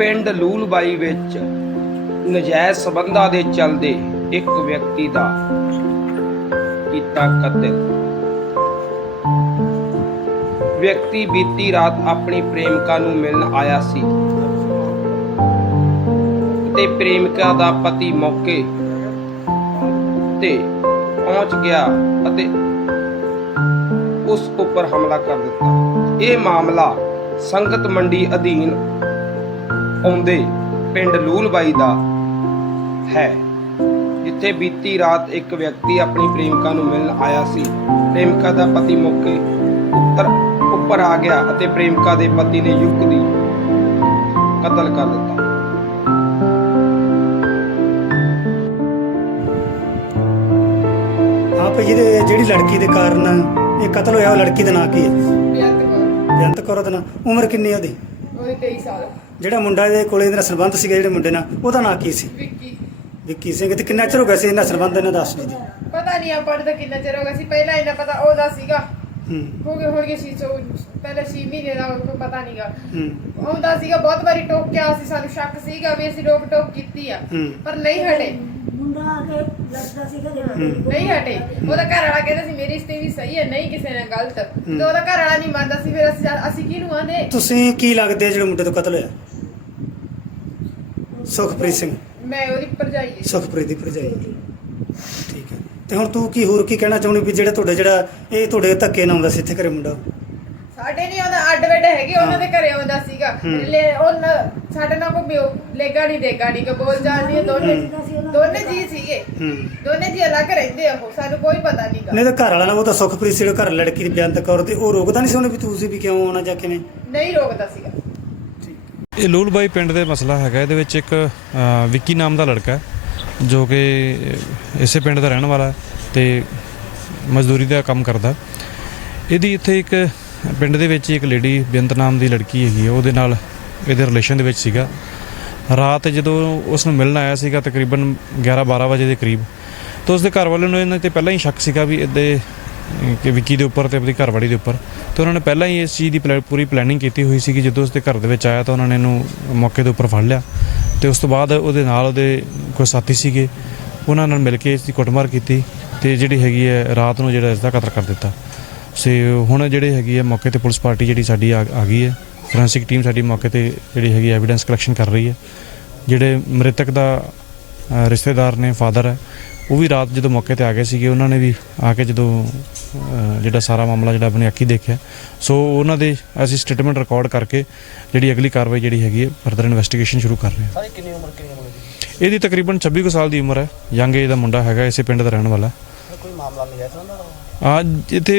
ਪਿੰਡ ਲੂਲਬਾਈ ਵਿੱਚ ਨਜਾਇਜ਼ ਸਬੰਧਾਂ ਦੇ ਚੱਲਦੇ ਇੱਕ ਵਿਅਕਤੀ ਦਾ ਕੀਤਾ ਕਤਲ। ਵਿਅਕਤੀ ਬੀਤੀ ਰਾਤ ਆਪਣੀ ਪ੍ਰੇਮਿਕਾ ਨੂੰ ਮਿਲਣ ਆਇਆ ਸੀ ਤੇ ਪ੍ਰੇਮਿਕਾ ਦਾ ਪਤੀ ਮੌਕੇ ਤੇ ਪਹੁੰਚ ਗਿਆ ਅਤੇ ਉਸ ਉੱਪਰ ਹਮਲਾ ਕਰ ਦਿੱਤਾ। ਇਹ ਮਾਮਲਾ ਸੰਗਤ ਮੰਡੀ ਅਧੀਨ ਆਉਂਦੇ ਪਿੰਡ ਲੂਲਬਾਈ ਦਾ ਹੈ ਜਿੱਥੇ ਬੀਤੀ ਰਾਤ ਇੱਕ ਵਿਅਕਤੀ ਆਪਣੀ ਪ੍ਰੇਮਿਕਾ ਨੂੰ ਮਿਲਣ ਆਇਆ ਸੀ। ਪ੍ਰੇਮਿਕਾ ਦਾ ਪਤੀ ਮੌਕੇ ਉੱਤਰ ਉੱਪਰ ਆ ਗਿਆ ਅਤੇ ਪ੍ਰੇਮਿਕਾ ਦੇ ਪਤੀ ਨੇ ਯੁਵਕ ਦੀ ਕਤਲ ਕਰ ਦਿੱਤਾ। ਆਪ ਜਿਹਦੇ ਜਿਹੜੀ ਲੜਕੀ ਦੇ ਕਾਰਨ ਇਹ ਕਤਲ ਹੋਇਆ ਉਹ ਲੜਕੀ ਦਾ ਨਾਂ ਕੀ ਹੈ? ਬੇਅੰਤ ਕੌਰ। ਬੇਅੰਤ ਕੌਰ ਦਾ ਨਾਂ। ਉਮਰ ਕਿੰਨੀ ਹੈ ਉਹਦੀ? ਉਹਦੇ 23 ਸਾਲ। ਜਿਹੜਾ ਮੁੰਡਾ ਇਹਦੇ ਕੋਲੇ ਇਹਦਾ ਸੰਬੰਧ ਸੀਗਾ ਜਿਹੜੇ ਮੁੰਡੇ ਨਾਲ ਉਹਦਾ ਨਾਂ ਕੀ ਸੀ? ਵਿੱਕੀ। ਵਿੱਕੀ ਸਿੰਘ। ਤੇ ਕਿੰਨਾ ਚਿਰ ਹੋ ਗਿਆ ਸੀ ਇਹਨਾਂ ਸੰਬੰਧ ਇਹਨਾਂ ਦਾ ਅਸਲੀ ਦੀ? ਪਤਾ ਨਹੀਂ ਆਪਾਂ ਨੂੰ ਤਾਂ ਕਿੰਨਾ ਚਿਰ ਹੋ ਗਿਆ ਸੀ। ਪਹਿਲਾਂ ਇਹਨਾਂ ਪਤਾ ਉਹਦਾ ਸੀਗਾ। ਹੂੰ। ਹੋ ਗਏ ਹੋ ਗਏ ਸੀ ਸੋ ਪਹਿਲੇ ਛੇ ਮਹੀਨੇ ਦਾ ਕੋਈ ਪਤਾ ਨਹੀਂਗਾ। ਹੂੰ। ਆਉਂਦਾ ਸੀਗਾ ਬਹੁਤ ਵਾਰੀ ਟੋਕਿਆ ਸੀ। ਸਾਨੂੰ ਸ਼ੱਕ ਸੀਗਾ ਵੀ ਅਸੀਂ ਰੋਕ ਟੋਕ ਕੀਤੀ ਆ। ਹੂੰ। ਪਰ ਨਹੀਂ ਹਟੇ। ਮੁੰਡਾ ਆ ਕੇ ਸੀਗਾ ਜਿਹੜਾ ਹੂੰ। ਨਹੀਂ ਹਟੇ। ਉਹਦਾ ਘਰ ਵਾਲਾ ਕਹਿੰਦਾ ਸੀ ਮੇਰੀ ਰਿਸ਼ਤੇ ਵੀ ਸਹੀ ਹੈ ਨਹੀਂ ਕਿਸੇ ਨਾਲ ਗਲਤ। ਤੇ ਉਹਦਾ ਘਰ ਵਾਲਾ ਨਹੀਂ ਮੰਨਦਾ ਸੀ ਫਿਰ ਅਸੀਂ ਅਸੀਂ ਕਿਹਨੂੰ ਆਂਦੇ ਤੁਸੀਂ ਕੀ ਲੱਗਦੇ ਆ ਜਿਹੜੇ ਮੁੰਡੇ ਤੋਂ ਕਤਲ ਹੋਇਆ? ਸੁਖਪ੍ਰੀਤ ਸਿੰਘ। ਮੈਂ ਉਹਦੀ ਭਰਜਾਈ ਹਾਂ। ਸੁਖਪ੍ਰੀਤ ਦੀ ਭਰਜਾਈ। ਠੀਕ ਹੈ। ਤੇ ਹੁਣ ਤੂੰ ਕੀ ਹੋਰ ਕੀ ਕਹਿਣਾ ਚਾਹੁੰਦੀ ਵੀ ਜਿਹੜਾ ਤੁਹਾਡੇ ਜਿਹੜਾ ਇਹ ਤੁਹਾਡੇ ਧੱਕੇ ਨਾਲ ਆਉਂਦਾ ਸੀ ਇੱਥੇ ਘਰੇ ਮੁੰਡਾ? ਸਾਡੇ ਨਹੀਂ ਆਉਂਦਾ ਅੱਡ ਵੇਟ ਹੈਗੇ ਉਹਨਾਂ ਦੇ ਘਰੇ ਆਉਂਦਾ ਸੀਗਾ। ਹੂੰ। ਲੈ ਉਹ ਸਾਡੇ ਨਾਲ ਕੋਈ ਬਿਓ- ਲੇਗਾ ਨਹੀਂ ਦੇਗਾ ਨਹੀਂ ਕਿ ਬੋਲ ਚਾਲ ਨਹੀਂ ਦੋਨੇ ਦੋਨੇ ਜੀ ਸੀਗੇ। ਹੂੰ। ਦੋਨੇ ਜੀ ਅਲੱਗ ਰਹਿੰਦੇ ਆ ਉਹ ਸਾਨੂੰ ਕੋਈ ਪਤਾ ਨਹੀਂਗਾ ਨਹੀਂ ਤਾਂ ਘਰ ਵਾਲਾ ਨਾ ਉਹ ਤਾਂ ਸੁਖਪ੍ਰੀਤ ਸੀ ਜਿਹੜਾ ਘਰ ਲੜਕੀ ਦੀ ਬੇਅੰਤ ਕੌਰ ਤੇ ਉਹ ਰੋਕਦਾ ਨਹੀਂ ਸੀ ਉਹਨੇ ਵੀ ਤੁਸੀਂ ਵੀ ਕਿਉਂ ਆਉਣਾ ਜਾਂ ਕਿਵੇਂ? ਨਹੀਂ ਰੋਕਦਾ ਸੀਗਾ। ਇਹ ਲੂਲਬਾਈ ਪਿੰਡ ਦੇ ਮਸਲਾ ਹੈਗਾ। ਇਹਦੇ ਵਿੱਚ ਇੱਕ ਵਿੱਕੀ ਨਾਮ ਦਾ ਲੜਕਾ ਜੋ ਕਿ ਇਸੇ ਪਿੰਡ ਦਾ ਰਹਿਣ ਵਾਲਾ ਹੈ ਤੇ ਮਜ਼ਦੂਰੀ ਦਾ ਕੰਮ ਕਰਦਾ। ਇਹਦੀ ਇੱਥੇ ਇੱਕ ਪਿੰਡ ਦੇ ਵਿੱਚ ਹੀ ਇੱਕ ਲੇਡੀ ਬੇਅੰਤ ਨਾਮ ਦੀ ਲੜਕੀ ਹੈਗੀ ਹੈ। ਉਹਦੇ ਨਾਲ ਇਹਦੇ ਰਿਲੇਸ਼ਨ ਦੇ ਵਿੱਚ ਸੀਗਾ। ਰਾਤ ਜਦੋਂ ਉਸ ਨੂੰ ਮਿਲਣ ਆਇਆ ਸੀਗਾ ਤਕਰੀਬਨ 11 12 ਵਜੇ ਦੇ ਕਰੀਬ, ਤਾਂ ਉਸਦੇ ਘਰ ਵਾਲੇ ਨੂੰ ਇਹਨਾਂ ਤੇ ਪਹਿਲਾਂ ਹੀ ਸ਼ੱਕ ਸੀਗਾ ਵੀ ਇਹਦੇ ਕਿ ਵਿੱਕੀ ਦੇ ਉੱਪਰ ਤੇ ਆਪਣੀ ਘਰਵਾਲੀ ਦੇ ਉੱਪਰ। ਤੇ ਉਹਨਾਂ ਨੇ ਪਹਿਲਾਂ ਹੀ ਇਸ ਚੀਜ਼ ਦੀ ਪਲੈ- ਪੂਰੀ ਪਲੈਨਿੰਗ ਕੀਤੀ ਹੋਈ ਸੀ ਕਿ ਜਦੋਂ ਉਸਦੇ ਘਰ ਦੇ ਵਿੱਚ ਆਇਆ ਤਾਂ ਉਹਨਾਂ ਨੇ ਇਹਨੂੰ ਮੌਕੇ ਦੇ ਉੱਪਰ ਫੜ ਲਿਆ। ਤੇ ਉਸ ਤੋਂ ਬਾਅਦ ਉਹਦੇ ਨਾਲ ਉਹਦੇ ਕੋਈ ਸਾਥੀ ਸੀਗੇ। ਉਹਨਾਂ ਨਾਲ ਮਿਲ ਕੇ ਇਸ ਦੀ ਕੁੱਟਮਾਰ ਕੀਤੀ ਤੇ ਜਿਹੜੀ ਹੈਗੀ ਹੈ ਰਾਤ ਨੂੰ ਜਿਹੜਾ ਇਸ ਦਾ ਕਤਲ ਕਰ ਦਿੱਤਾ। ਸੇ ਹੁਣ ਜਿਹੜੀ ਹੈਗੀ ਹੈ ਮੌਕੇ ਤੇ ਪੁਲਿਸ ਪਾਰਟੀ ਜਿਹੜੀ ਸਾਡੀ ਆ ਆ ਗਈ ਹੈ। ਫੋਰੈਂਸਿਕ ਟੀਮ ਸਾਡੀ ਮੌਕੇ ਤੇ ਜਿਹੜੀ ਹੈਗੀ ਐਵੀਡੈਂਸ ਕਲੈਕਸ਼ਨ ਕਰ ਰਹੀ ਹੈ। ਜਿਹੜੇ ਮ੍ਰਿਤਕ ਦਾ ਅ, ਰਿਸ਼ਤੇਦਾਰ ਨੇ ਫਾਦਰ ਹੈ ਉਹ ਵੀ ਰਾਤ ਜਦੋਂ ਮੌਕੇ ਤੇ ਆ ਗਏ ਸੀਗੇ ਉਹਨਾਂ ਨੇ ਵੀ ਆ ਕੇ ਜਦੋਂ ਜਿਹੜਾ ਸਾਰਾ ਮਾਮਲਾ ਜਿਹੜਾ ਆਪਣੀ ਅੱਖੀ ਦੇਖਿਆ। ਸੋ ਉਹਨਾਂ ਦੇ ਅਸੀਂ ਸਟੇਟਮੈਂਟ ਰਿਕਾਰਡ ਕਰਕੇ ਜਿਹੜੀ ਅਗਲੀ ਕਾਰਵਾਈ ਜਿਹੜੀ ਹੈਗੀ ਹੈ ਫਰਦਰ ਇਨਵੈਸਟੀਗੇਸ਼ਨ ਸ਼ੁਰੂ ਕਰ ਰਹੇ ਹਾਂ। ਸਾਰੇ ਕਿੰਨੀ ਉਮਰ ਕਿੰਨੀ ਉਮਰ ਦੀ? ਇਹਦੀ ਤਕਰੀਬਨ 26 ਕੁ ਸਾਲ ਦੀ ਉਮਰ ਹੈ। ਯੰਗ ਏਜ ਦਾ ਮੁੰਡਾ ਹੈਗਾ ਇਸੇ ਪਿੰਡ ਦਾ ਰਹਿਣ ਵਾਲਾ ਮਾਮਲਾ ਨਹੀਂ ਹੈ ਸੰਦਾ ਆ ਇੱਥੇ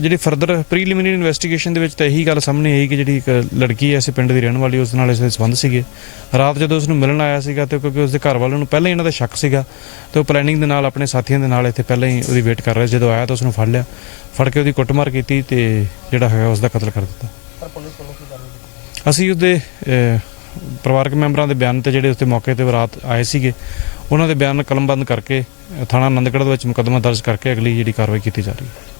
ਜਿਹੜੀ ਫਰਦਰ ਪ੍ਰੀਲਿਮਿਨਰੀ ਇਨਵੈਸਟੀਗੇਸ਼ਨ ਦੇ ਵਿੱਚ ਤਾਂ ਇਹੀ ਗੱਲ ਸਾਹਮਣੇ ਆਈ ਕਿ ਜਿਹੜੀ ਇੱਕ ਲੜਕੀ ਹੈ ਇਸੇ ਪਿੰਡ ਦੀ ਰਹਿਣ ਵਾਲੀ ਉਸ ਨਾਲ ਇਸ ਦੇ ਸੰਬੰਧ ਸੀਗੇ। ਰਾਤ ਜਦੋਂ ਉਸ ਨੂੰ ਮਿਲਣ ਆਇਆ ਸੀਗਾ ਤੇ ਕਿਉਂਕਿ ਉਸ ਦੇ ਘਰ ਵਾਲਿਆਂ ਨੂੰ ਪਹਿਲਾਂ ਹੀ ਇਹਨਾਂ ਦਾ ਸ਼ੱਕ ਸੀਗਾ ਤੇ ਉਹ ਪਲੈਨਿੰਗ ਦੇ ਨਾਲ ਆਪਣੇ ਸਾਥੀਆਂ ਦੇ ਨਾਲ ਇੱਥੇ ਪਹਿਲਾਂ ਹੀ ਉਹਦੀ ਵੇਟ ਕਰ ਰਹੇ ਸੀ। ਜਦੋਂ ਆਇਆ ਤਾਂ ਉਸ ਨੂੰ ਫੜ ਲਿਆ ਫੜ ਕੇ ਉਹਦੀ ਕੁੱਟਮਾਰ ਕੀਤੀ ਤੇ ਜਿਹੜਾ ਹੈਗਾ ਉਸ ਦਾ ਕਤਲ ਕਰ ਦਿੱਤਾ। ਪਰ ਪੁਲਿਸ ਵੱਲੋਂ ਕੀ ਕਰਨੀ ਅਸੀਂ ਉਹਦੇ ਅਹ, ਪਰਿਵਾਰਕ ਮੈਂਬਰਾਂ ਦੇ ਬਿਆਨ ਤੇ ਜਿਹੜੇ ਉਸ ਮੌਕੇ ਤੇ ਰਾਤ ਆਏ ਸੀਗੇ, ਉਹਨਾਂ ਦੇ ਬਿਆਨ ਕਲਮਬੰਦ ਕਰਕੇ ਥਾਣਾ ਆਨੰਦਗੜ੍ਹ ਦੇ ਵਿੱਚ ਮੁਕੱਦਮਾ ਦਰਜ ਕਰਕੇ ਅਗਲੀ ਜਿਹੜੀ ਕਾਰਵਾਈ ਕੀਤੀ ਜਾ ਰਹੀ ਹੈ।